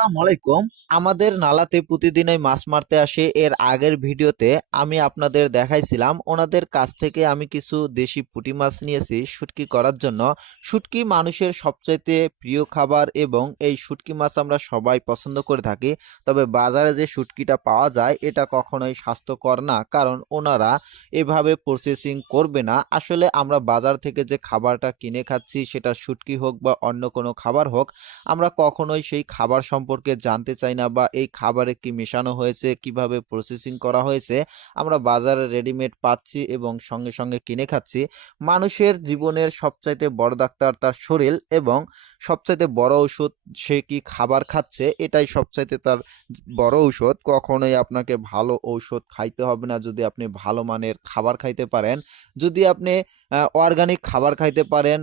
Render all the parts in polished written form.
আসসালামু আলাইকুম। আমাদের নালাতে প্রতিদিনই মাছ মারতে আসে। এর আগের ভিডিওতে আমি আপনাদের দেখাইছিলাম ওনাদের কাছ থেকে আমি কিছু দেশি পুঁটি মাছ নিয়েছি শুটকি করার জন্য। শুটকি মানুষের সবচাইতে প্রিয় খাবার এবং এই শুটকি মাছ আমরা সবাই পছন্দ করে থাকি। তবে বাজারে যে শুটকিটা পাওয়া যায় এটা কখনোই স্বাস্থ্যকর না, কারণ ওনারা এভাবে প্রসেসিং করবে না। আসলে আমরা বাজার থেকে যে খাবারটা কিনে খাচ্ছি সেটা শুটকি হোক বা অন্য কোনো খাবার হোক, আমরা কখনোই সেই খাবার সম্পর্কে জানতে চাই না বা এই খাবারে কি মেশানো হয়েছে, কিভাবে প্রসেসিং করা হয়েছে। আমরা বাজারে রেডিমেড পাচ্ছি এবং সঙ্গে সঙ্গে কিনে খাচ্ছি। মানুষের জীবনের সবচাইতে বড় ডাক্তার তার শরীর, এবং সবচাইতে বড় ঔষধ সে কি খাবার খাচ্ছে, এটাই সবচাইতে তার বড় ঔষধ। কখনোই আপনাকে ভালো ঔষধ খাইতে হবে না যদি আপনি ভালো মানের খাবার খাইতে পারেন। যদি আপনি অর্গানিক খাবার খাইতে পারেন,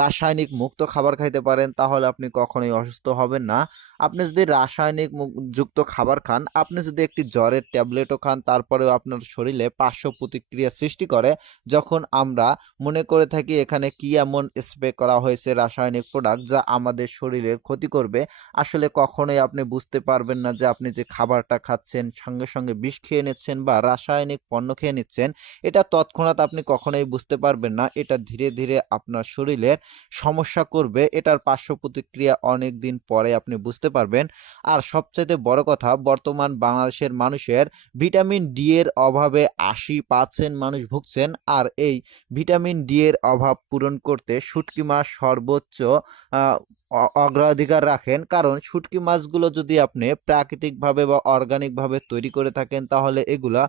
রাসায়নিক মুক্ত খাবার খাইতে পারেন, তাহলে আপনি কখনোই অসুস্থ হবেন না। আপনি যদি রাসায়নিক যুক্ত খাবার খান, আপনি যদি একটি জ্বরের ট্যাবলেটও খান, তারপরেও আপনার শরীরে পার্শ্ব প্রতিক্রিয়া সৃষ্টি করে। যখন আমরা মনে করে থাকি এখানে কি এমন স্প্রে করা হয়েছে রাসায়নিক প্রোডাক্ট যা আমাদের শরীরের ক্ষতি করবে, আসলে কখনোই আপনি বুঝতে পারবেন না যে আপনি যে খাবারটা খাচ্ছেন সঙ্গে সঙ্গে বিষ খেয়ে নিচ্ছেন বা রাসায়নিক পণ্য খেয়ে নিচ্ছেন। এটা তৎক্ষণাৎ আপনি কখনোই বুঝতে পারবেন না। এটা ধীরে ধীরে আপনার শরীরের সমস্যা করবে। এটার পার্শ্ব প্রতিক্রিয়া অনেক দিন পরে আপনি বুঝতে পারবেন। আর সবচাইতে বড় কথা, বর্তমান বাংলাদেশের মানুষের ভিটামিন ডি এর অভাবে ৮০% মানুষ ভুগছেন। আর এই ভিটামিন ডি এর অভাব পূরণ করতে শুটকি মাছ সর্বোচ্চ আহ, অগ্রাধিকার রাখেন, কারণ শুটকি মাছগুলো যদি আপনি প্রাকৃতিকভাবে বা অর্গানিকভাবে তৈরি করে থাকেন তাহলে এগুলা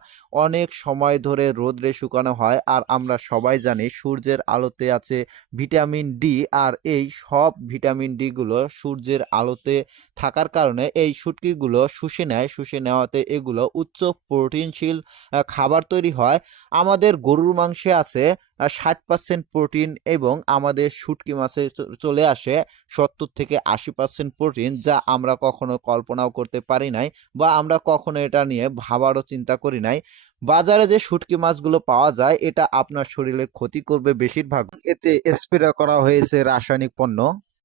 অনেক সময় ধরে রোদে শুকানো হয়। আর আমরা সবাই জানি সূর্যের আলোতে আছে ভিটামিন ডি, আর এই সব ভিটামিন ডি গুলো সূর্যের আলোতে থাকার কারণে এই শুটকিগুলো শুষে নেয়। শুষে নেওয়াতে এগুলো উচ্চ প্রোটিনশীল খাবার তৈরি হয়। আমাদের গরুর মাংসে আছে 60% প্রোটিন, এবং আমাদের শুটকি মাছে চলে আসে 70 থেকে 80% প্রোটিন, যা আমরা কখনো কল্পনাও করতে পারি নাই বা আমরা কখনো এটা নিয়ে ভাবারও চিন্তা করি নাই। বাজারে যে শুটকি মাছগুলো পাওয়া যায় এটা আপনার শরীরের ক্ষতি করবে বেশিরভাগ। এতে স্প্রে করা হয়েছে রাসায়নিক পণ্য।